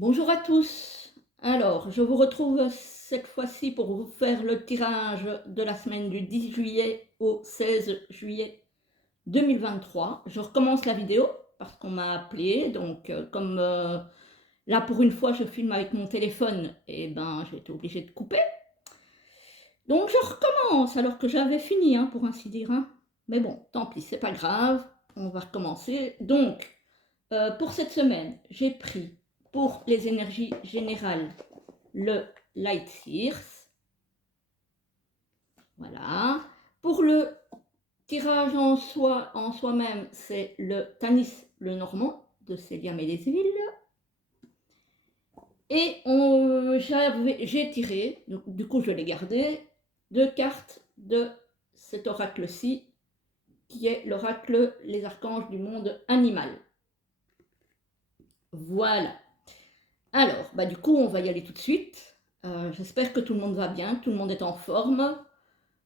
Bonjour à tous. Alors, je vous retrouve cette fois-ci pour vous faire le tirage de la semaine du 10 juillet au 16 juillet 2023. Je recommence la vidéo parce qu'on m'a appelé. Donc, comme là pour une fois je filme avec mon téléphone, et ben j'ai été obligée de couper. Donc je recommence alors que j'avais fini, hein, pour ainsi dire, hein. Mais bon, tant pis, c'est pas grave. On va recommencer. Donc, pour cette semaine, j'ai pris pour les énergies générales le Light Sears. Voilà. Pour le tirage en soi-même, c'est le Tanis le Normand de Célia Médésville. Et j'ai tiré, donc, du coup je l'ai gardé, deux cartes de cet oracle-ci, qui est l'oracle Les Archanges du monde animal. Voilà. Alors, du coup, on va y aller tout de suite. J'espère que tout le monde va bien, que tout le monde est en forme.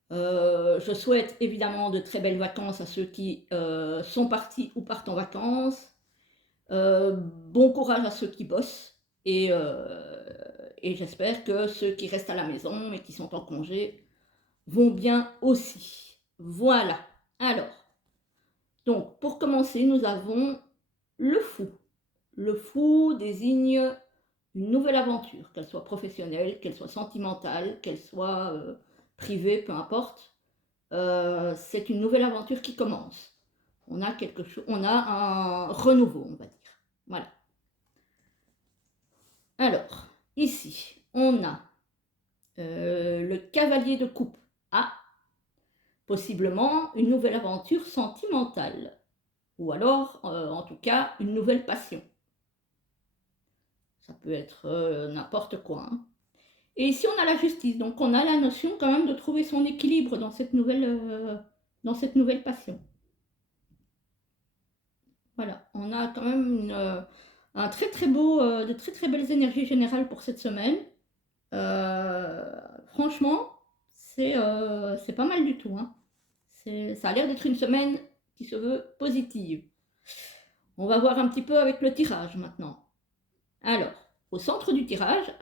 Je souhaite évidemment de très belles vacances à ceux qui sont partis ou partent en vacances. Bon courage à ceux qui bossent. Et j'espère que ceux qui restent à la maison et qui sont en congé vont bien aussi. Voilà. Alors, donc, pour commencer, nous avons le fou. Le fou désigne une nouvelle aventure, qu'elle soit professionnelle, qu'elle soit sentimentale, qu'elle soit privée, peu importe. C'est une nouvelle aventure qui commence. On a quelque chose, on a un renouveau, on va dire. Voilà. Alors, ici, on a le cavalier de coupe. Ah, possiblement une nouvelle aventure sentimentale. Ou alors, en tout cas, une nouvelle passion. Ça peut être n'importe quoi, hein. Et ici, on a la justice. Donc, on a la notion quand même de trouver son équilibre dans cette nouvelle passion. Voilà, on a quand même un très très beau, de très très belles énergies générales pour cette semaine. Franchement, c'est pas mal du tout, hein. Ça a l'air d'être une semaine qui se veut positive. On va voir un petit peu avec le tirage maintenant. Alors, au centre du tirage,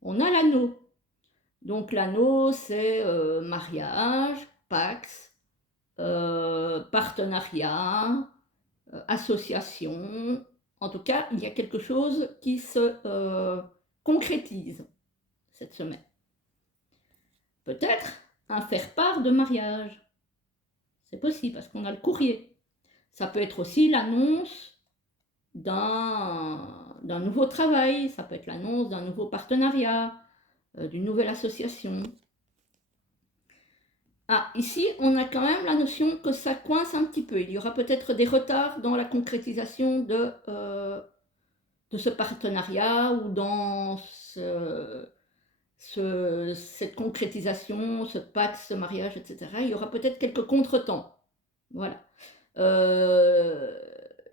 on a l'anneau. Donc l'anneau, c'est mariage, pax, partenariat, association. En tout cas, il y a quelque chose qui se concrétise cette semaine. Peut-être un faire-part de mariage. C'est possible parce qu'on a le courrier. Ça peut être aussi l'annonce d'un nouveau travail, ça peut être l'annonce d'un nouveau partenariat, d'une nouvelle association. Ici, on a quand même la notion que ça coince un petit peu. Il y aura peut-être des retards dans la concrétisation de ce partenariat ou dans cette concrétisation, ce pacte, ce mariage, etc. Il y aura peut-être quelques contretemps. Voilà.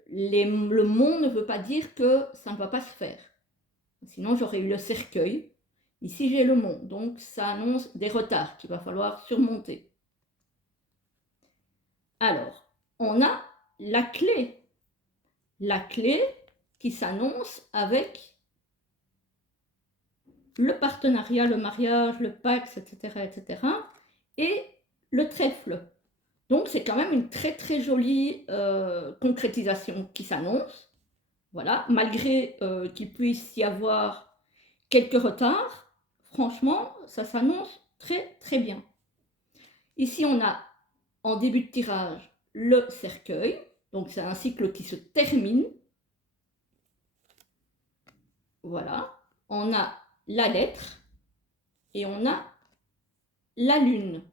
Le monde ne veut pas dire que ça ne va pas se faire. Sinon, j'aurais eu le cercueil. Ici, j'ai le monde. Donc, ça annonce des retards qu'il va falloir surmonter. Alors, on a la clé. La clé qui s'annonce avec le partenariat, le mariage, le pax, etc., etc., et le trèfle. Donc, c'est quand même une très très jolie concrétisation qui s'annonce. Voilà, malgré qu'il puisse y avoir quelques retards, franchement, ça s'annonce très très bien. Ici, on a en début de tirage le cercueil, donc c'est un cycle qui se termine. Voilà, on a la lettre et on a la lune.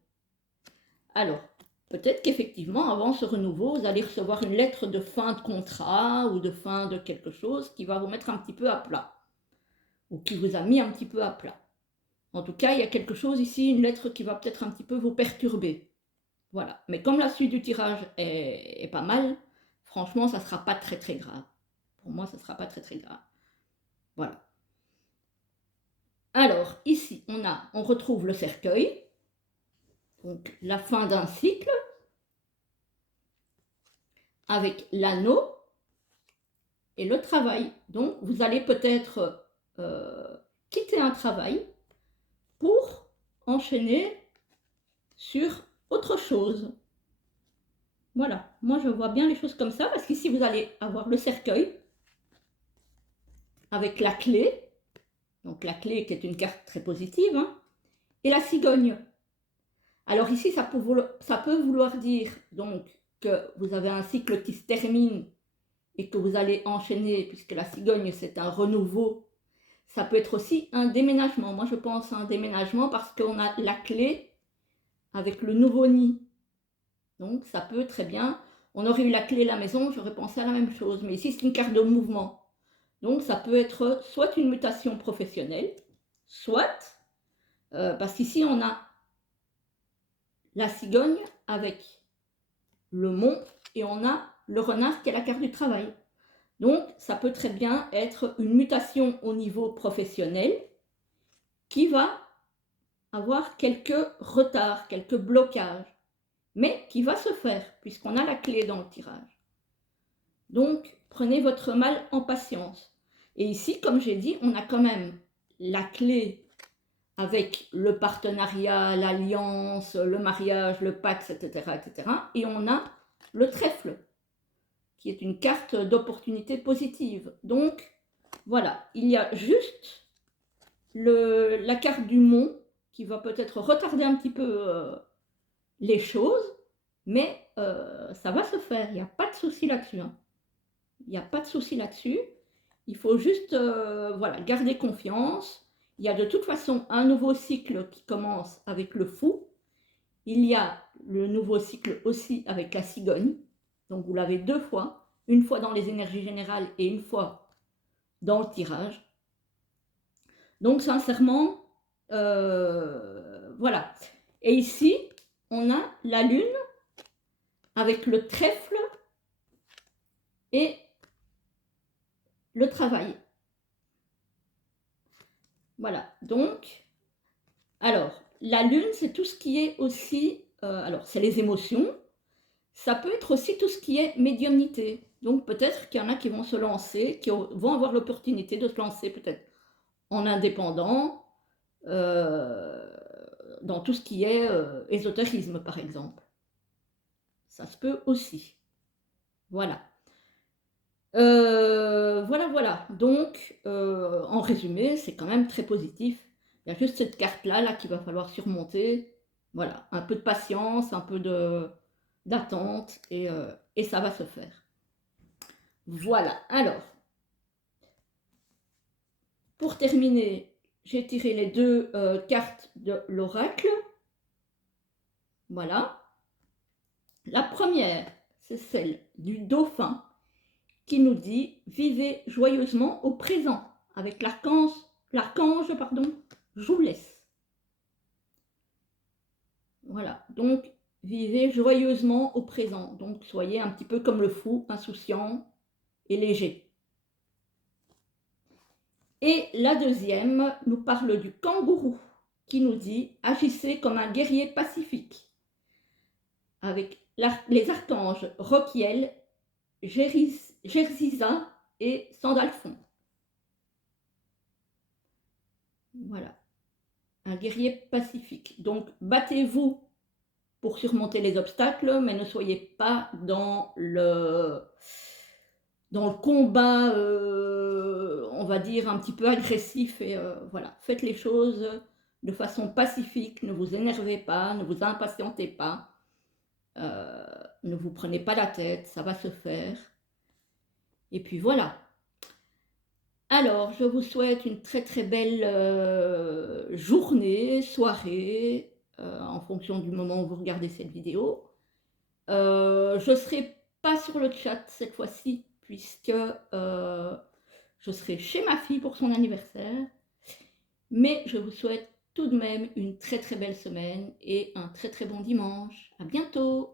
Alors, peut-être qu'effectivement, avant ce renouveau, vous allez recevoir une lettre de fin de contrat ou de fin de quelque chose qui va vous mettre un petit peu à plat, ou qui vous a mis un petit peu à plat. En tout cas, il y a quelque chose ici, une lettre qui va peut-être un petit peu vous perturber. Voilà. Mais comme la suite du tirage est pas mal, franchement, ça ne sera pas très très grave. Pour moi, ça ne sera pas très très grave. Voilà. Alors, ici, on retrouve le cercueil, donc la fin d'un cycle, avec l'anneau, et le travail. Donc, vous allez peut-être quitter un travail pour enchaîner sur autre chose. Voilà, moi je vois bien les choses comme ça, parce qu'ici vous allez avoir le cercueil avec la clé, donc la clé qui est une carte très positive, hein, et la cigogne. Alors ici, ça peut vouloir dire donc que vous avez un cycle qui se termine et que vous allez enchaîner, puisque la cigogne c'est un renouveau. Ça peut être aussi un déménagement. Moi je pense à un déménagement parce qu'on a la clé avec le nouveau nid. Donc ça peut très bien, on aurait eu la clé de la maison, j'aurais pensé à la même chose. Mais ici c'est une carte de mouvement. Donc ça peut être soit une mutation professionnelle, soit, parce qu'ici on a la cigogne avec le mont et on a le renard qui est la carte du travail. Donc ça peut très bien être une mutation au niveau professionnel qui va avoir quelques retards, quelques blocages, mais qui va se faire puisqu'on a la clé dans le tirage. Donc prenez votre mal en patience. Et ici, comme j'ai dit, on a quand même la clé avec le partenariat, l'alliance, le mariage, le pacte, etc., etc. Et on a le trèfle, qui est une carte d'opportunité positive. Donc, voilà, il y a juste la carte du mont qui va peut-être retarder un petit peu les choses, mais ça va se faire, il n'y a pas de souci là-dessus. Hein. Il n'y a pas de souci là-dessus. Il faut juste voilà, garder confiance. Il y a de toute façon un nouveau cycle qui commence avec le fou. Il y a le nouveau cycle aussi avec la cigogne. Donc vous l'avez 2 fois. Une fois dans les énergies générales et une fois dans le tirage. Donc sincèrement, voilà. Et ici, on a la lune avec le trèfle et le travail. Voilà, donc, alors, la lune, c'est tout ce qui est aussi, alors, c'est les émotions, ça peut être aussi tout ce qui est médiumnité. Donc, peut-être qu'il y en a qui vont se lancer, qui vont avoir l'opportunité de se lancer peut-être en indépendant, dans tout ce qui est ésotérisme, par exemple. Ça se peut aussi. Voilà. Voilà. Donc, en résumé, c'est quand même très positif. Il y a juste cette carte-là là, qu'il va falloir surmonter. Voilà, un peu de patience, un peu d'attente, et ça va se faire. Voilà, alors, pour terminer, j'ai tiré les 2 cartes de l'oracle. Voilà. La première, c'est celle du dauphin, qui nous dit « Vivez joyeusement au présent » avec l'archange Joulès. Voilà, donc vivez joyeusement au présent. Donc soyez un petit peu comme le fou, insouciant et léger. Et la deuxième nous parle du kangourou, qui nous dit « Agissez comme un guerrier pacifique » avec les archanges Roquiel, Jerziza et Sandalphon. Voilà, un guerrier pacifique. Donc, battez-vous pour surmonter les obstacles, mais ne soyez pas dans le combat, on va dire, un petit peu agressif. Et voilà, faites les choses de façon pacifique, ne vous énervez pas, ne vous impatientez pas. Ne vous prenez pas la tête, ça va se faire. Et puis voilà. Alors, je vous souhaite une très très belle journée, soirée, en fonction du moment où vous regardez cette vidéo. Je ne serai pas sur le chat cette fois-ci, puisque je serai chez ma fille pour son anniversaire. Mais je vous souhaite tout de même une très très belle semaine et un très très bon dimanche. À bientôt!